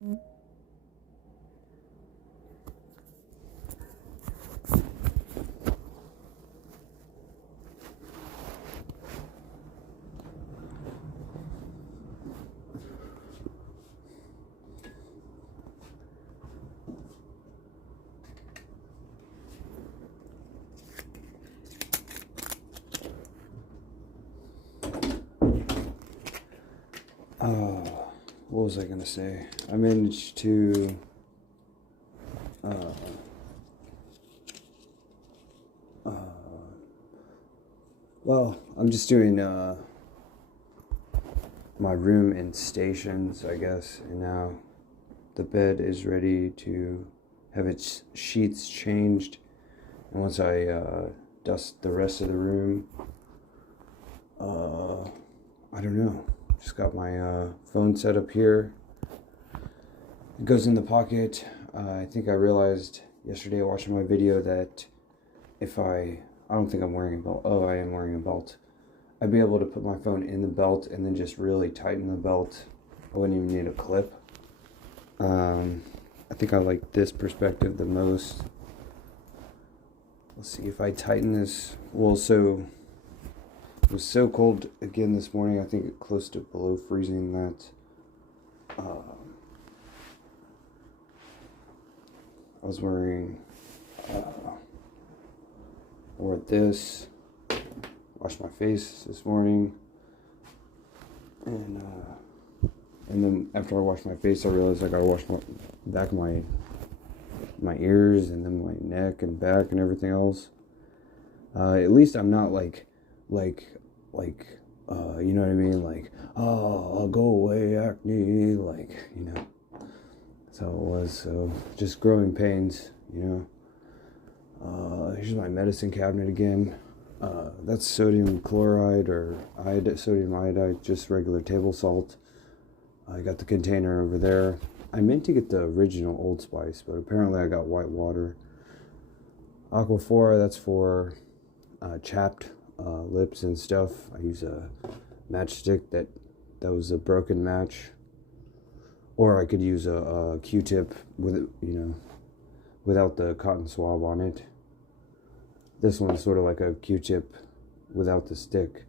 What was I gonna say? I managed to well, I'm just doing my room in stations, I guess, and now the bed is ready to have its sheets changed, and once I dust the rest of the room, I don't know. Just got my phone set up here. It goes in the pocket. I think I realized yesterday watching my video that if I don't think I'm wearing a belt. Oh, I am wearing a belt. I'd be able to put my phone in the belt and then just really tighten the belt. I wouldn't even need a clip. I think I like this perspective the most. Let's see if I tighten this. Well, so it was so cold again this morning. I think it's close to below freezing that I was wearing wore this, washed my face this morning, and then after I washed my face, I realized I gotta wash my back of my ears and then my neck and back and everything else. At least I'm not like you know what I mean? Like, oh, I'll go away, acne, like, you know. That's how it was. So just growing pains, you know. Here's my medicine cabinet again. That's sodium chloride or sodium iodide, just regular table salt. I got the container over there. I meant to get the original Old Spice, but apparently I got white water. Aquaphora, that's for chapped lips and stuff. I use a matchstick that was a broken match, or I could use a Q-tip with it, you know, without the cotton swab on it. This one's sort of like a Q-tip without the stick.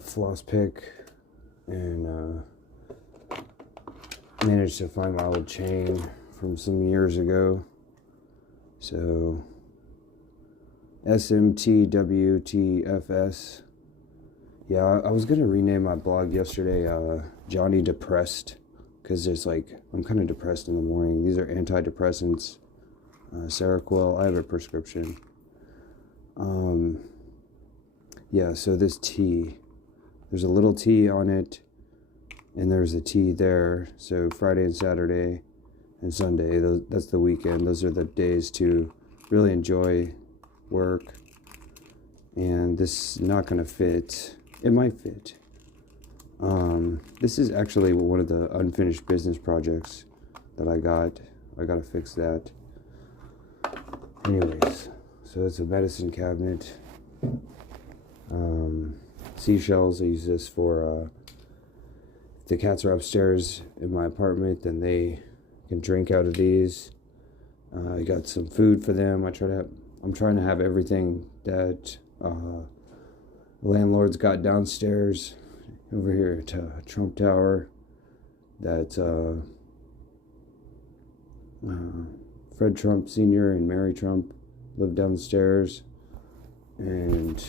Floss pick, and managed to find my old chain from some years ago. So SMTWTFS. Yeah, I was gonna rename my blog yesterday Johnny Depressed, because there's like, I'm kind of depressed in the morning. These are antidepressants. Sara, I have a prescription. Yeah, so this T, there's a little T on it, and there's a T there. So Friday and Saturday and Sunday, that's the weekend. Those are the days to really enjoy work. And this is not going to fit. It might fit. This is actually one of the unfinished business projects that I got. I got to fix that. Anyways, so it's a medicine cabinet. Seashells, I use this for if the cats are upstairs in my apartment, then they can drink out of these. I got some food for them. I'm trying to have everything that landlord's got downstairs over here at Trump Tower that Fred Trump Sr. and Mary Trump live downstairs, and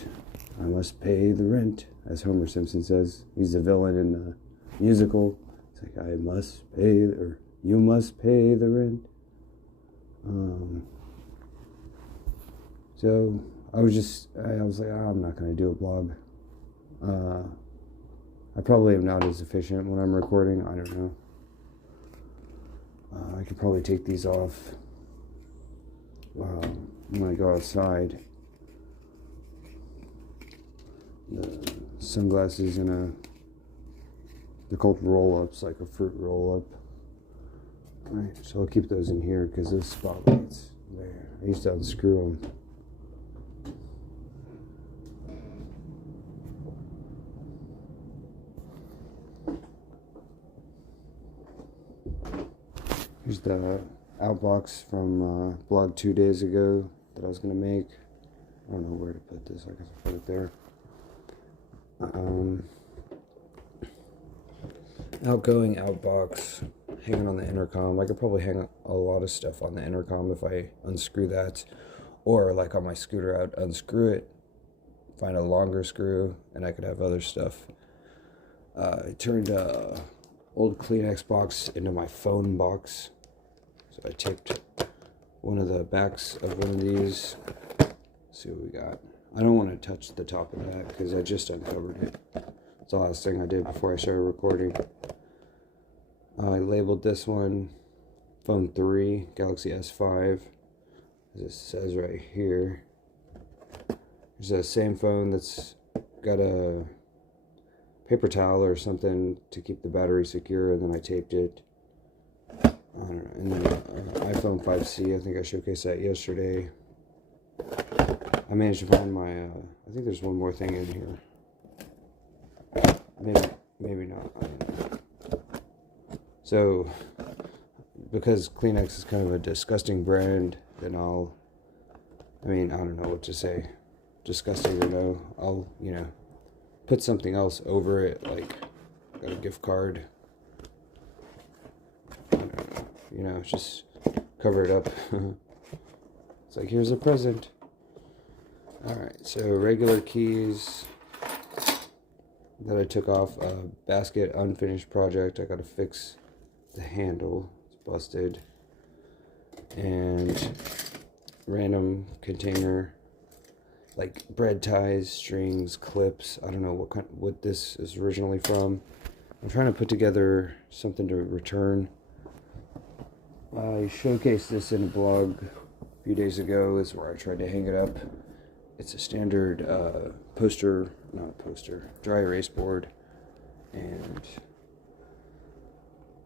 I must pay the rent, as Homer Simpson says. He's the villain in the musical. It's like, I must pay, or you must pay the rent. So I was like, I'm not going to do a blog. I probably am not as efficient when I'm recording. I don't know. I could probably take these off when I go outside. The sunglasses they're called roll-ups, like a fruit roll-up. Alright, so I'll keep those in here because those spotlights there, I used to unscrew them. Here's the outbox from blog 2 days ago that I was going to make. I don't know where to put this. I guess I'll put it there. Outgoing outbox hanging on the intercom. I could probably hang a lot of stuff on the intercom if I unscrew that, or like on my scooter, I'd unscrew it, find a longer screw, and I could have other stuff. I turned old Kleenex box into my phone box, so I taped one of the backs of one of these. Let's see what we got. I don't want to touch the top of that because I just uncovered it. It's the last thing I did before I started recording. I labeled this one Phone 3, Galaxy S5, as it says right here. There's that same phone that's got a paper towel or something to keep the battery secure, and then I taped it. I don't know. And then iPhone 5C, I think I showcased that yesterday. I managed to find my, I think there's one more thing in here. Maybe not. I don't know. So, because Kleenex is kind of a disgusting brand, then I don't know what to say. Disgusting or no, I'll, put something else over it, like, got a gift card. I don't know, just cover it up. It's like, here's a present. Alright, so regular keys that I took off a basket, unfinished project. I gotta fix the handle, it's busted. And random container, like bread ties, strings, clips. I don't know what this is originally from. I'm trying to put together something to return. I showcased this in a blog a few days ago. Is where I tried to hang it up. It's a standard dry erase board, and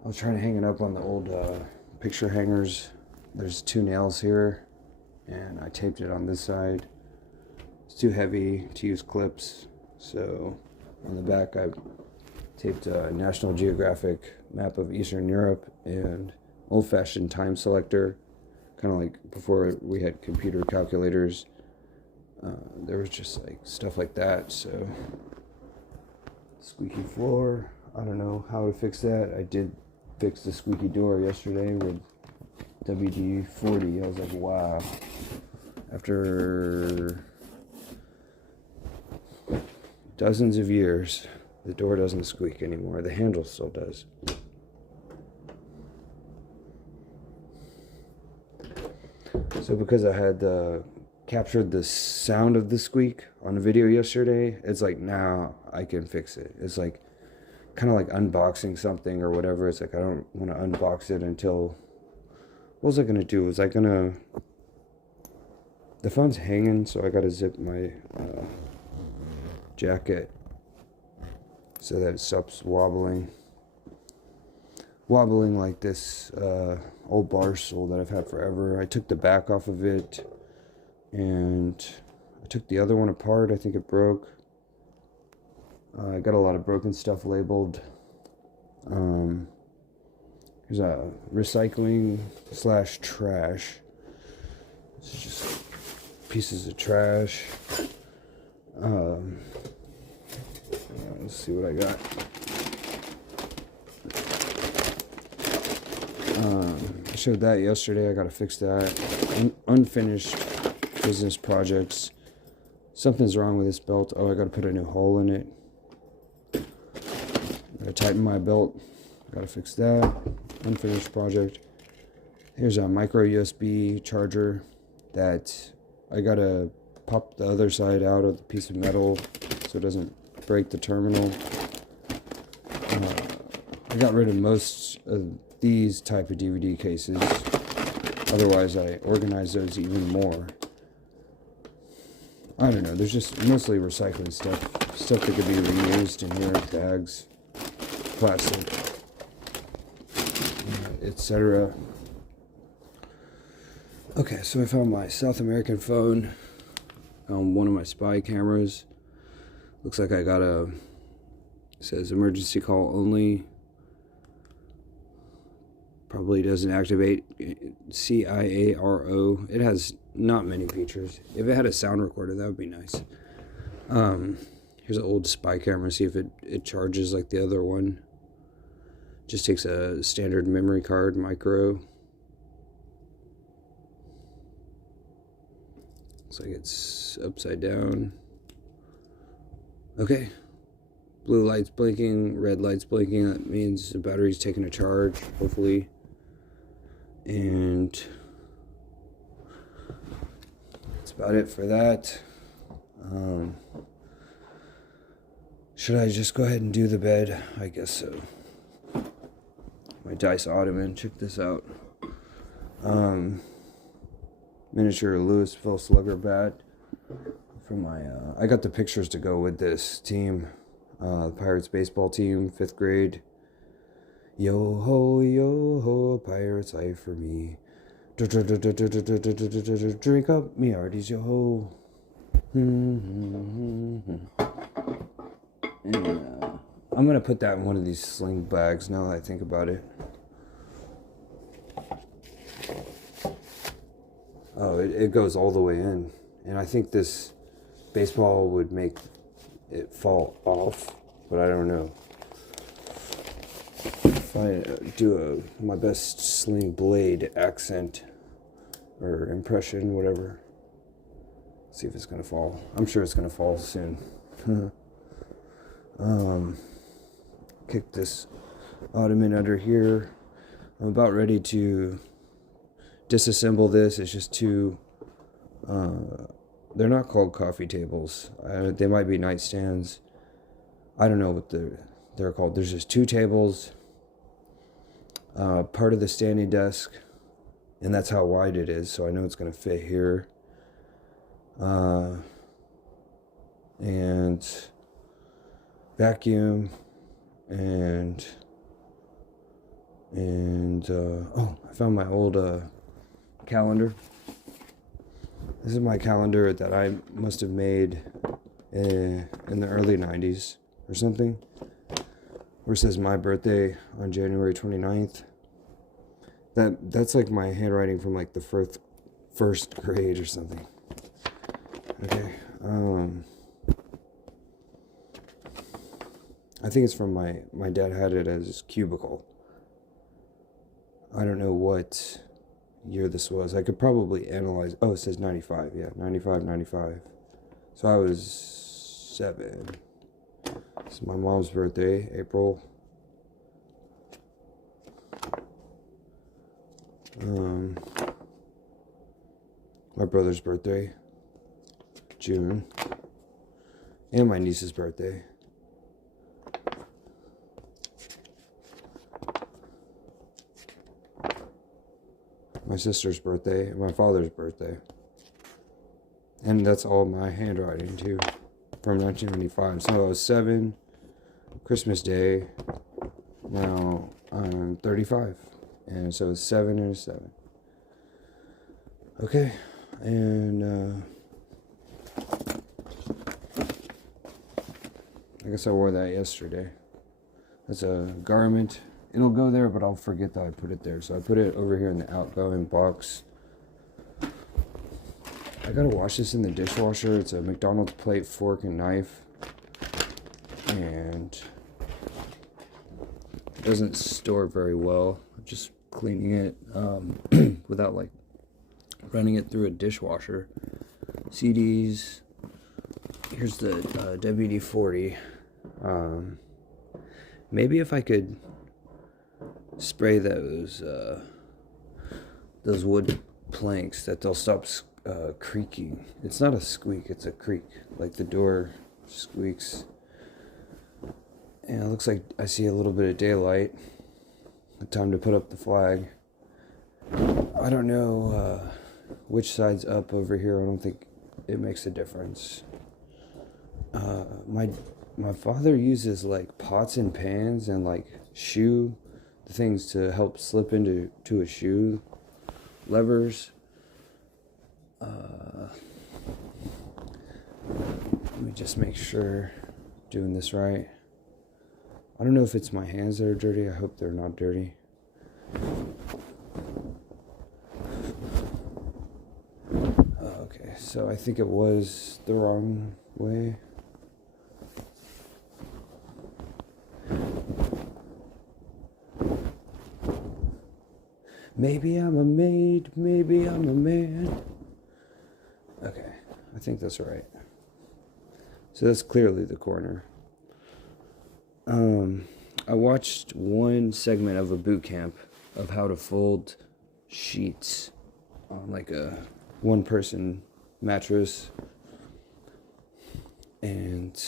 I was trying to hang it up on the old picture hangers. There's 2 nails here, and I taped it on this side. It's too heavy to use clips, so on the back I taped a National Geographic map of Eastern Europe and old-fashioned time selector, kind of like before we had computer calculators. There was just like stuff like that. So squeaky floor, I don't know how to fix that. I did fix the squeaky door yesterday with WD-40. I was like, wow, after dozens of years the door doesn't squeak anymore. The handle still does. So because I had captured the sound of the squeak on a video yesterday, it's like now I can fix it. It's like kind of like unboxing something or whatever. It's like I don't want to unbox it until, what was I gonna do? Was I gonna, the phone's hanging, so I gotta zip my jacket so that it stops wobbling like this old bar stool that I've had forever. I took the back off of it, and I took the other one apart. I think it broke. I got a lot of broken stuff labeled. Here's a recycling / trash. It's just pieces of trash. Let's see what I got. I showed that yesterday. I gotta fix that. Unfinished business projects. Something's wrong with this belt. Oh, I gotta put a new hole in it. I gotta tighten my belt. Gotta fix that. Unfinished project. Here's a micro USB charger that I gotta pop the other side out of the piece of metal so it doesn't break the terminal. I got rid of most of these type of DVD cases. Otherwise, I organized those even more. I don't know. There's just mostly recycling stuff that could be reused in here, bags, plastic, etc. Okay, so I found my South American phone on one of my spy cameras. Looks like I got it says emergency call only. Probably doesn't activate. CIARO. It has not many features. If it had a sound recorder, that would be nice. Here's an old spy camera. See if it charges like the other one. Just takes a standard memory card, micro. Looks like it's upside down. Okay. Blue light's blinking, red light's blinking. That means the battery's taking a charge, hopefully. And that's about it for that. Should I just go ahead and do the bed? I guess so. My dice ottoman, check this out. Miniature Louisville Slugger bat from my, I got the pictures to go with this team. The Pirates baseball team, 5th grade. Yo ho, a pirate's life for me. Drink up me hearties, yo ho. And, I'm gonna put that in one of these sling bags now that I think about it. Oh, it goes all the way in. And I think this baseball would make it fall off, but I don't know. If I do my best sling blade accent or impression, whatever. See if it's gonna fall. I'm sure it's gonna fall soon. Kick this ottoman under here. I'm about ready to disassemble this. It's just two, they're not called coffee tables. They might be nightstands. I don't know what they're called. There's just 2 tables, part of the standing desk, and that's how wide it is, so I know it's going to fit here. And vacuum, and oh, I found my old calendar. This is my calendar that I must have made in the early 90s or something, where it says my birthday on January 29th. That's like my handwriting from like the first grade or something. Okay. I think it's from my dad had it as his cubicle. I don't know what year this was. I could probably analyze. Oh, it says 95. Yeah, 95. So I was 7. It's my mom's birthday, April. My brother's birthday, June. And my niece's birthday. My sister's birthday, and my father's birthday. And that's all my handwriting, too, from 1995. So I was 7, Christmas Day. Now I'm 35. And so it's 7 and a 7. Okay, and I guess I wore that yesterday. That's a garment. It'll go there, but I'll forget that I put it there. So I put it over here in the outgoing box. I gotta wash this in the dishwasher. It's a McDonald's plate, fork, and knife. And it doesn't store very well. I'm just cleaning it without like running it through a dishwasher. CDs. Here's the WD-40. Maybe if I could spray those wood planks, that they'll stop creaking. It's not a squeak, it's a creak, like the door squeaks. And it looks like I see a little bit of daylight. Time to put up the flag. I don't know which side's up over here. I don't think it makes a difference. My father uses like pots and pans and like shoe things to help slip into a shoe, levers. Let me just make sure I'm doing this right. I don't know if it's my hands that are dirty. I hope they're not dirty. Okay, so I think it was the wrong way. Maybe I'm a maid, maybe I'm a man. Okay, I think that's right. So that's clearly the corner. I watched one segment of a boot camp of how to fold sheets on like a one-person mattress. And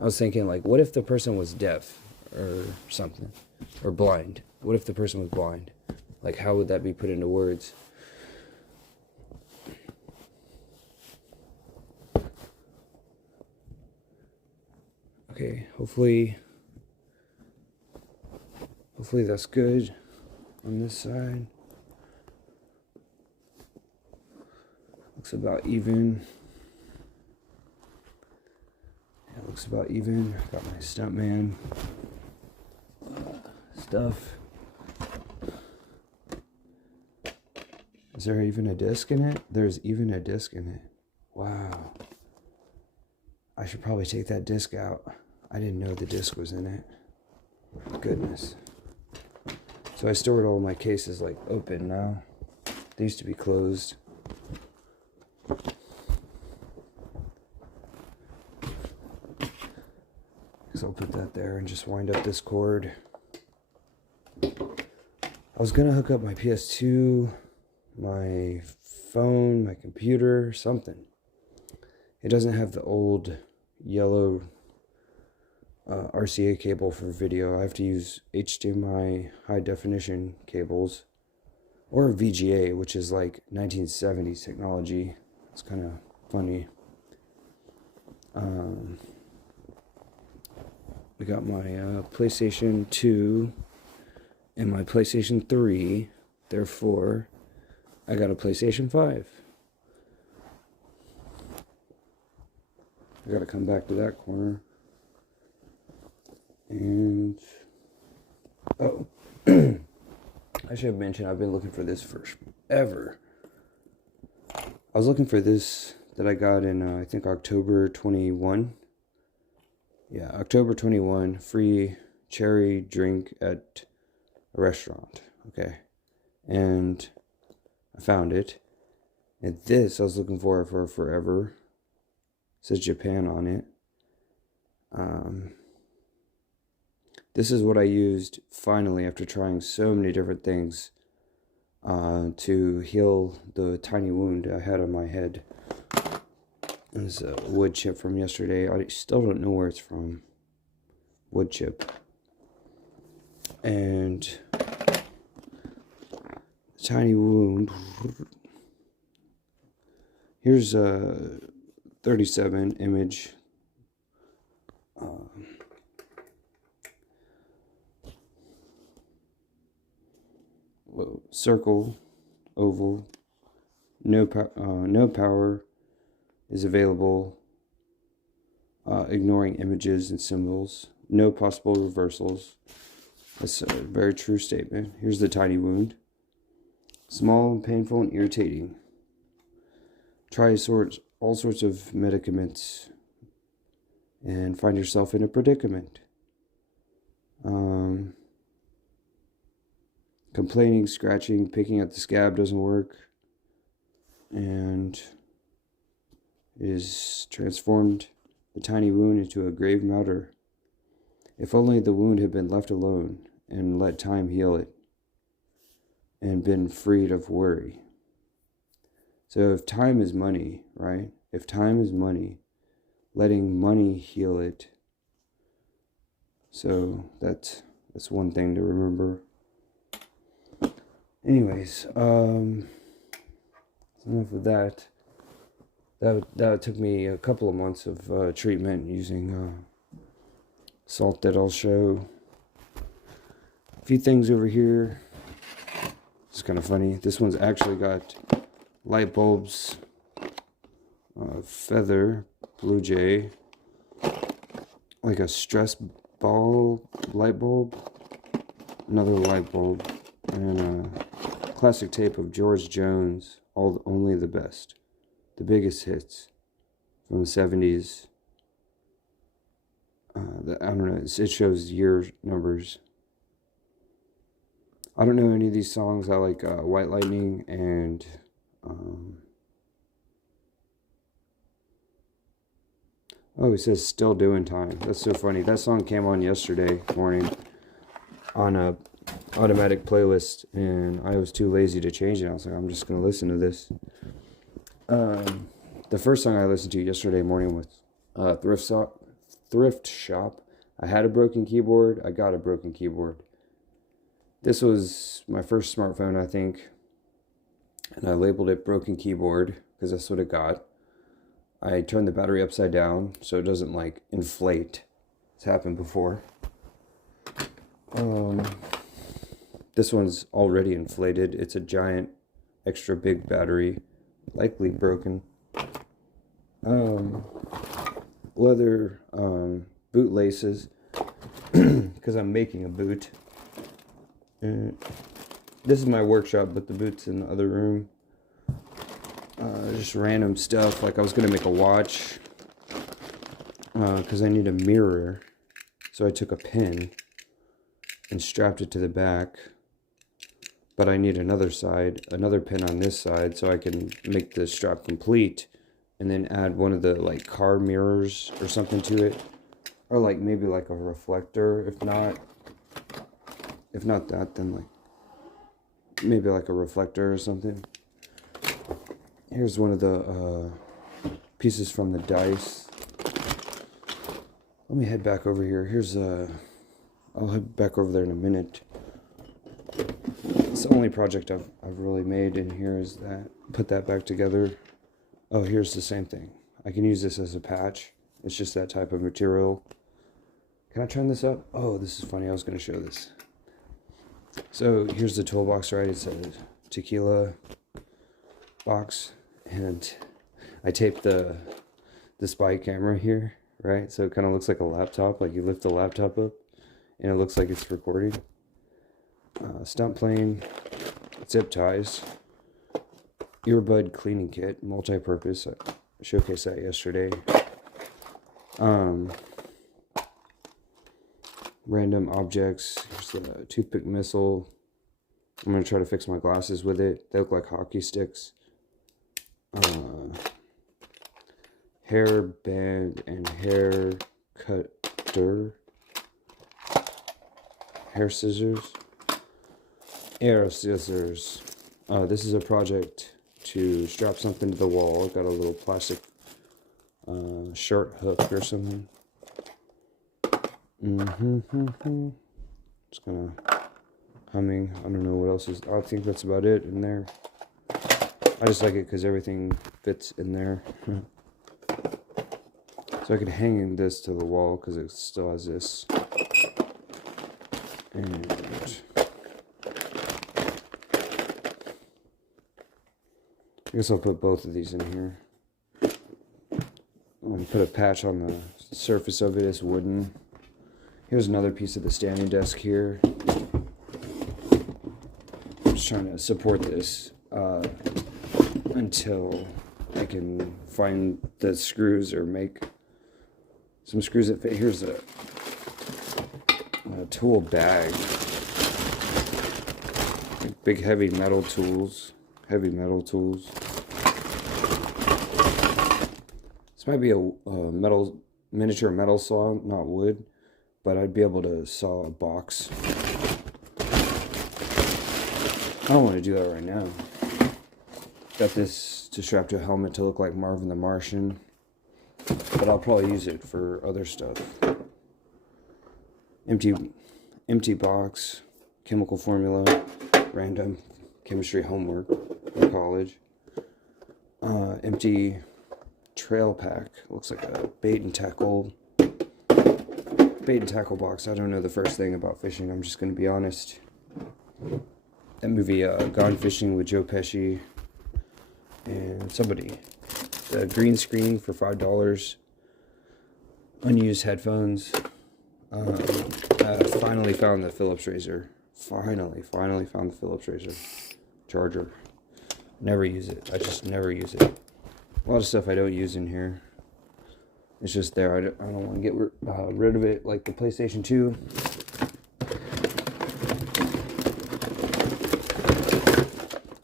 I was thinking, like, what if the person was deaf or something? Or blind? What if the person was blind? Like, how would that be put into words? Okay, hopefully that's good on this side. Looks about even. Yeah, looks about even. Got my stuntman stuff. Is there even a disc in it? There's even a disc in it. Wow. I should probably take that disc out. I didn't know the disc was in it. Goodness. So I stored all my cases like open now. They used to be closed. So I'll put that there and just wind up this cord. I was gonna hook up my PS2, my phone, my computer, something. It doesn't have the old yellow RCA cable for video. I have to use HDMI high definition cables, or VGA, which is like 1970s technology. It's kind of funny. We got my PlayStation 2 and my PlayStation 3. Therefore, I got a PlayStation 5. I gotta come back to that corner. And oh, I should have mentioned I've been looking for this for forever. I was looking for this that I got in I think October 21. Yeah, October 21, free cherry drink at a restaurant. Okay, and I found it. And this I was looking for forever. It says Japan on it. This is what I used finally after trying so many different things to heal the tiny wound I had on my head. This is a wood chip from yesterday. I still don't know where it's from. Wood chip. And tiny wound. Here's a 37 image. Circle, oval, no power is available, ignoring images and symbols, no possible reversals. That's a very true statement. Here's the tiny wound. Small, painful, and irritating. Try all sorts of medicaments and find yourself in a predicament. Complaining, scratching, picking at the scab doesn't work, and it has transformed the tiny wound into a grave matter. If only the wound had been left alone and let time heal it and been freed of worry. So if time is money, right? If time is money, letting money heal it. So that's one thing to remember. Anyways, enough of that. That took me a couple of months of treatment using salt that I'll show. A few things over here. It's kind of funny. This one's actually got light bulbs, feather, blue jay, like a stress ball light bulb, another light bulb, and a classic tape of George Jones, Only the Best. the biggest hits from the 70s. I don't know, it shows year numbers. I don't know any of these songs. I like White Lightning and oh, it says Still Doing Time. That's so funny. That song came on yesterday morning on a automatic playlist, and I was too lazy to change it. I was like, I'm just going to listen to this. The first song I listened to yesterday morning was Thrift Shop. I had a broken keyboard. I got a broken keyboard. This was my first smartphone, I think, and I labeled it broken keyboard because that's what it got. I turned the battery upside down so it doesn't like inflate. It's happened before. This one's already inflated. It's a giant, extra big battery, likely broken. Leather boot laces because I'm making a boot. This is my workshop, but the boot's in the other room. Just random stuff, like I was going to make a watch because I need a mirror. So I took a pin and strapped it to the back. But I need another pin on this side so I can make the strap complete and then add one of the like car mirrors or something to it. Or like maybe like a reflector. If not that, then like maybe like a reflector or something. Here's one of the pieces from the dice. Let me head back over here. I'll head back over there in a minute. It's the only project I've really made in here is that. Put that back together. Oh, here's the same thing. I can use this as a patch. It's just that type of material. Can I turn this up? Oh, this is funny. I was going to show this. So here's the toolbox, right? It's a tequila box, and I taped the spy camera here, right? So it kind of looks like a laptop, like you lift the laptop up and it looks like it's recording. Stump plane, zip ties, earbud cleaning kit, multi-purpose. I showcased that yesterday. Random objects. Here's the toothpick missile. I'm going to try to fix my glasses with it. They look like hockey sticks. Hair band and hair cutter. Hair scissors. Air scissors. This is a project to strap something to the wall. I've got a little plastic shirt hook or something. Just kind of humming. I don't know what else is. I think that's about it in there. I just like it because everything fits in there. So I could hang this to the wall because it still has this. And I guess I'll put both of these in here. I'm going to put a patch on the surface of it. It's wooden. Here's another piece of the standing desk here. I'm just trying to support this until I can find the screws or make some screws that fit. Here's a tool bag. Big heavy metal tools. This might be a miniature metal saw, not wood, but I'd be able to saw a box. I don't want to do that right now. Got this to strap to a helmet to look like Marvin the Martian, but I'll probably use it for other stuff. Empty box, chemical formula, random chemistry homework in college. Empty trail pack, looks like a bait and tackle box. I don't know the first thing about fishing, I'm just going to be honest. That movie, Gone Fishing with Joe Pesci and somebody. The green screen for $5. Unused headphones. I finally found the Phillips razor. Finally found the Phillips razor charger. Never use it. I just never use it. A lot of stuff I don't use in here. It's just there. I don't want to get rid of it, like the PlayStation 2.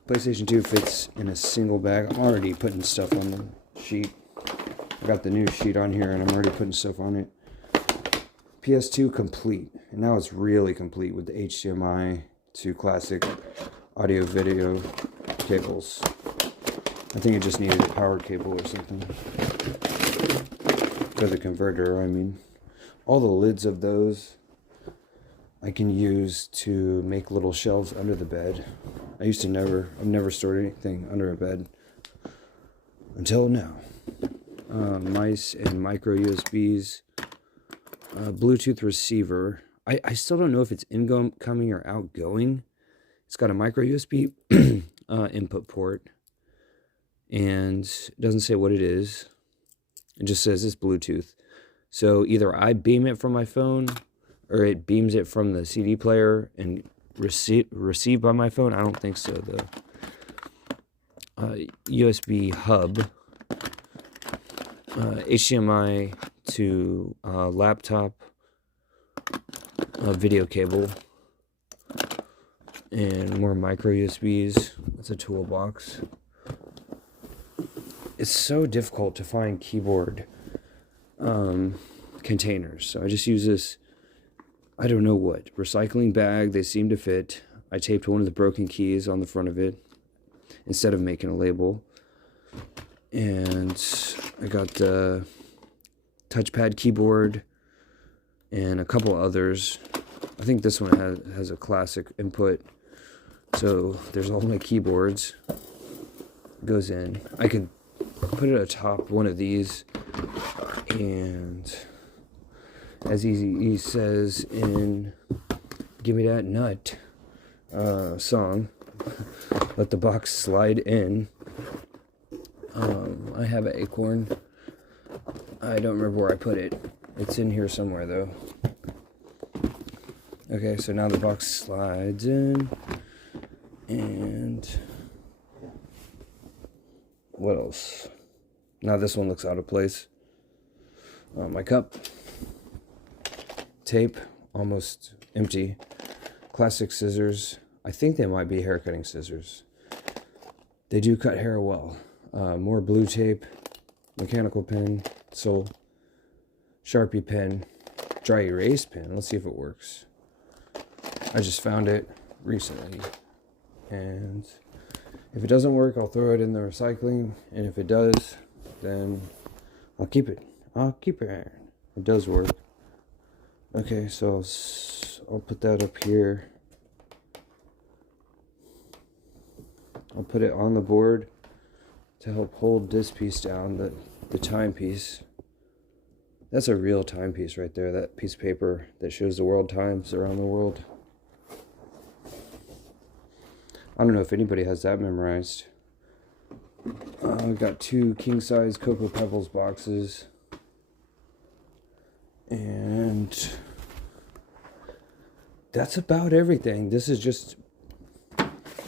PlayStation 2 fits in a single bag. I'm already putting stuff on the sheet. I got the new sheet on here and I'm already putting stuff on it. PS2 complete. And now it's really complete with the HDMI to classic audio video cables. I think it just needed a power cable or something. For the converter, I mean. All the lids of those I can use to make little shelves under the bed. I've never stored anything under a bed until now. Mice and micro USBs. Bluetooth receiver. I still don't know if it's incoming or outgoing. It's got a micro USB input port. And it doesn't say what it is. It just says it's Bluetooth. So either I beam it from my phone or it beams it from the CD player and received by my phone. I don't think so. The USB hub, HDMI to laptop, video cable, and more micro USBs. That's a toolbox. It's so difficult to find keyboard containers. So I just use this, I don't know what, recycling bag. They seem to fit. I taped one of the broken keys on the front of it instead of making a label. And I got the touchpad keyboard and a couple others. I think this one has a classic input. So there's all my keyboards. Goes in. I could put it atop one of these, and as he says in Give Me That Nut song, let the box slide in. I have an acorn. I don't remember where I put it. It's in here somewhere though. Okay, so now the box slides in, and what else? Now this one looks out of place. My cup. Tape, almost empty. Classic scissors. I think they might be hair cutting scissors. They do cut hair well. More blue tape. Mechanical pen. Sole. Sharpie pen. Dry erase pen. Let's see if it works. I just found it recently. And if it doesn't work, I'll throw it in the recycling. And if it does, then I'll keep it. It does work. Okay, so I'll put that up here. I'll put it on the board to help hold this piece down, the timepiece. That's a real timepiece right there, that piece of paper that shows the world times around the world. I don't know if anybody has that memorized. I've got 2 king-size Cocoa Pebbles boxes. And that's about everything. This is just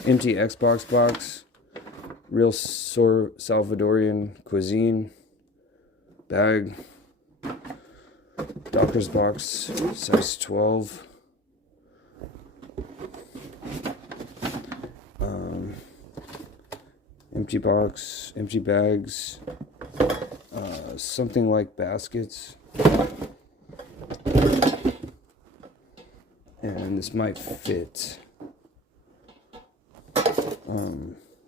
empty Xbox box. Real Salvadorian cuisine. Bag. Doctor's box. Size 12. Empty box, empty bags, something like baskets, and this might fit.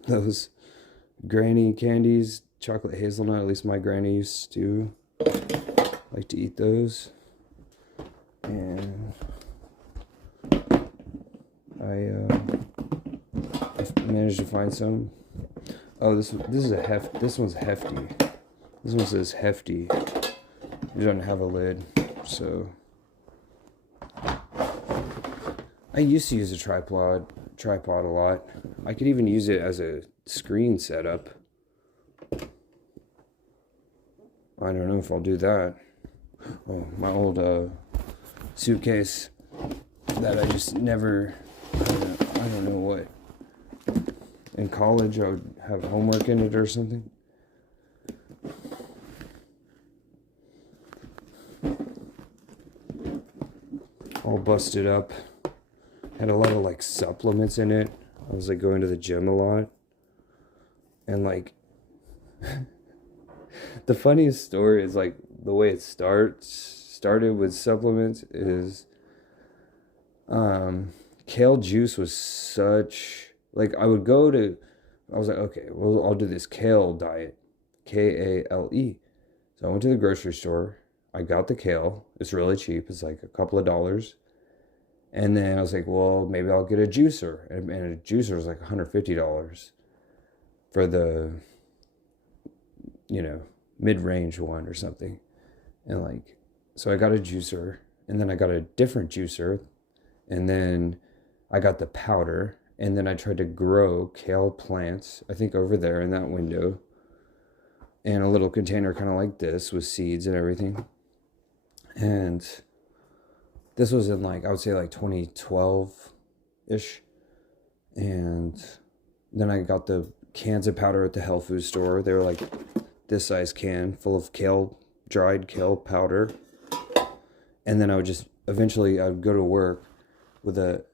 Those granny candies, chocolate hazelnut, at least my granny used to like to eat those, and I managed to find some. Oh, this is this one's hefty. This one says hefty. It doesn't have a lid, so I used to use a tripod a lot. I could even use it as a screen setup. I don't know if I'll do that. Oh, my old suitcase that I just never, I don't know what. In college, I would have homework in it or something. all busted up. Had a lot of like supplements in it. I was like going to the gym a lot. And like the funniest story is like the way it started with supplements is kale juice was such like I was like, okay, well, I'll do this kale diet, Kale. So I went to the grocery store. I got the kale. It's really cheap. It's like a couple of dollars. And then I was like, well, maybe I'll get a juicer. And a juicer was like $150 for the, mid-range one or something. And like, so I got a juicer, and then I got a different juicer, and then I got the powder, and then I tried to grow kale plants, I think over there in that window, in a little container kind of like this with seeds and everything. And this was in like, I would say like 2012-ish. And then I got the cans of powder at the health food store. They were like this size can full of dried kale powder. And then I would go to work with a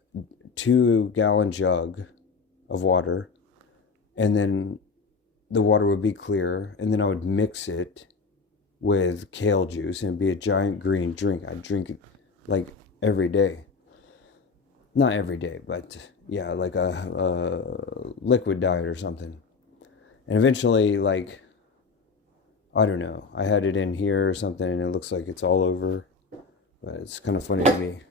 2-gallon jug of water. And then the water would be clear. And then I would mix it with kale juice and it'd be a giant green drink. I'd drink it like every day. Not every day, but yeah, like a liquid diet or something. And eventually, like, I don't know, I had it in here or something and it looks like it's all over, but it's kind of funny to me.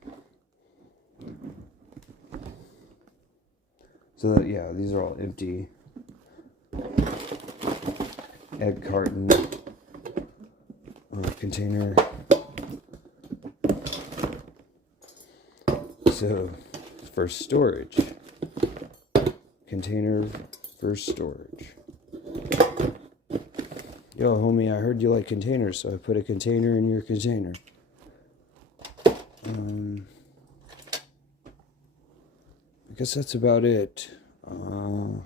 So that, yeah, these are all empty. Egg carton or container. So for storage, container for storage. Yo, homie, I heard you like containers, so I put a container in your container. I guess that's about it. I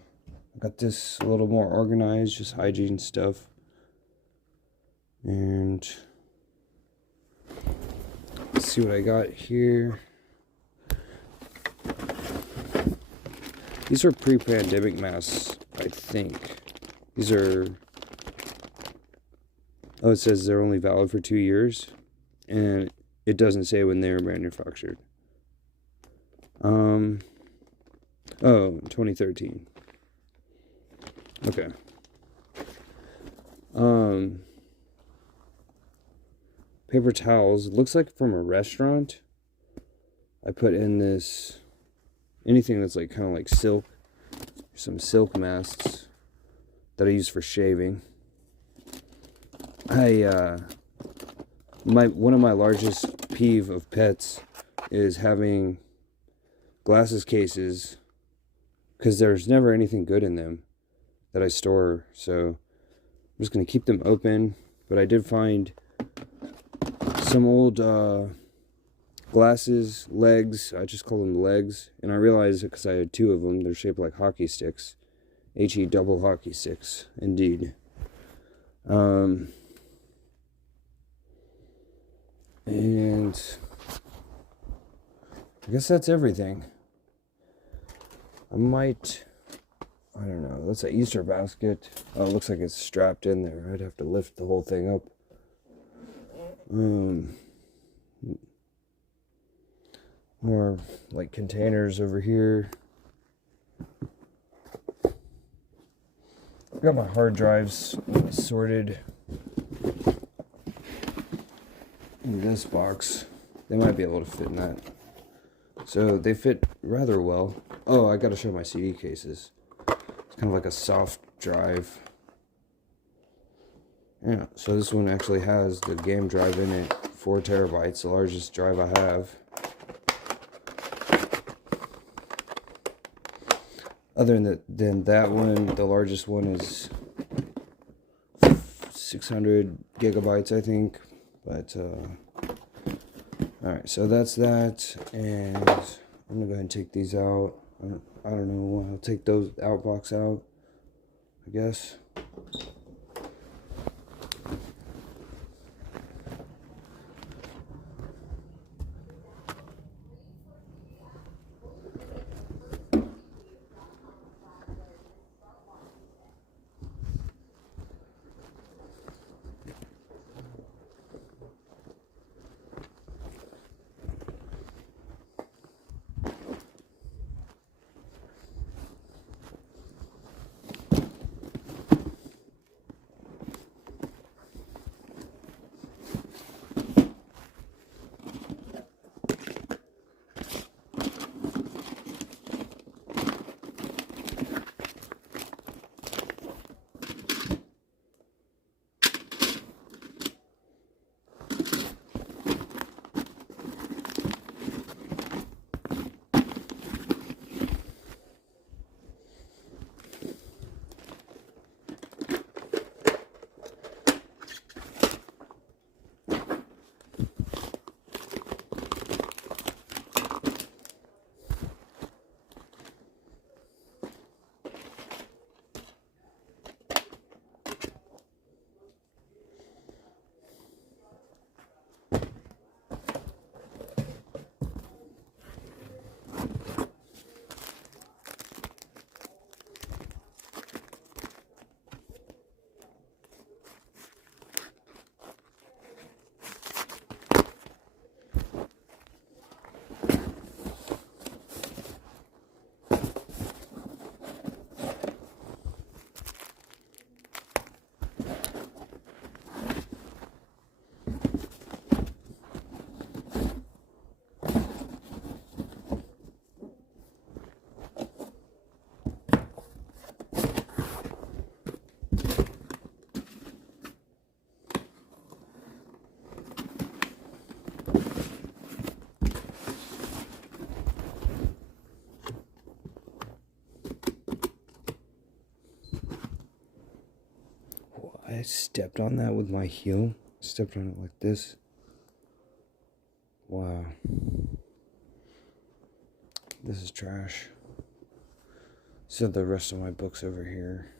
got this a little more organized, just hygiene stuff. And let's see what I got here. These are pre-pandemic masks, I think. These are... Oh, it says they're only valid for 2 years. And it doesn't say when they were manufactured. 2013. Okay. Paper towels. Looks like from a restaurant. I put in this... anything that's like kind of like silk, some silk masks that I use for shaving. One of my largest peeve of pets is having glasses cases, because there's never anything good in them that I store. So I'm just gonna keep them open. But I did find some old glasses, legs. I just call them legs, and I realized it because I had 2 of them. They're shaped like hockey sticks. HE double hockey sticks, indeed. And I guess that's everything. I don't know, that's an Easter basket. Oh, it looks like it's strapped in there. I'd have to lift the whole thing up. More like containers over here. Got my hard drives sorted in this box. They might be able to fit in that. So they fit rather well. Oh, I gotta show my CD cases. It's kind of like a soft drive. Yeah, so this one actually has the game drive in it. 4 terabytes, the largest drive I have. Other than that one, the largest one is 600 gigabytes, I think. But, alright, so that's that. And I'm going to go ahead and take these out. I don't know, I'll take those outbox out, I guess. I stepped on that with my heel. Stepped on it like this. Wow. This is trash. So the rest of my books over here.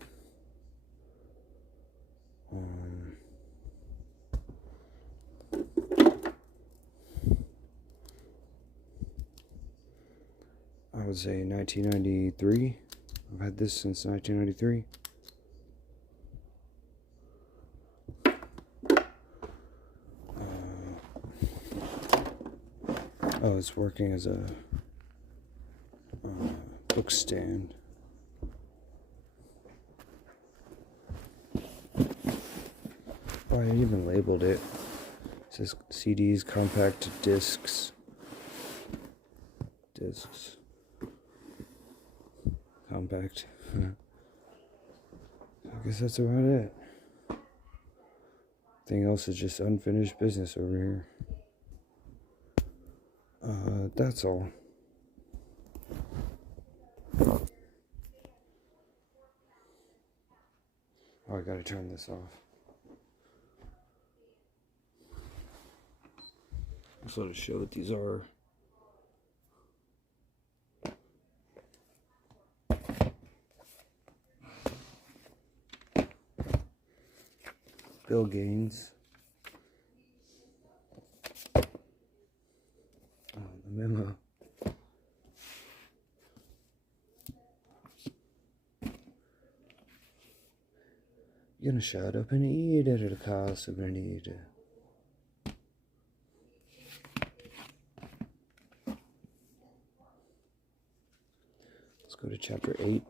I would say 1993. I've had this since 1993. Oh, it's working as a book stand. Oh, I even labeled it. It says CDs, compact discs. Discs. Compact. I guess that's about it. Everything else is just unfinished business over here. That's all. Oh, I gotta turn this off. I just want to show what these are. Bill Gaines. Oh, the memo. You're gonna shut up and eat it at a cost of an eat it. Let's go to chapter 8.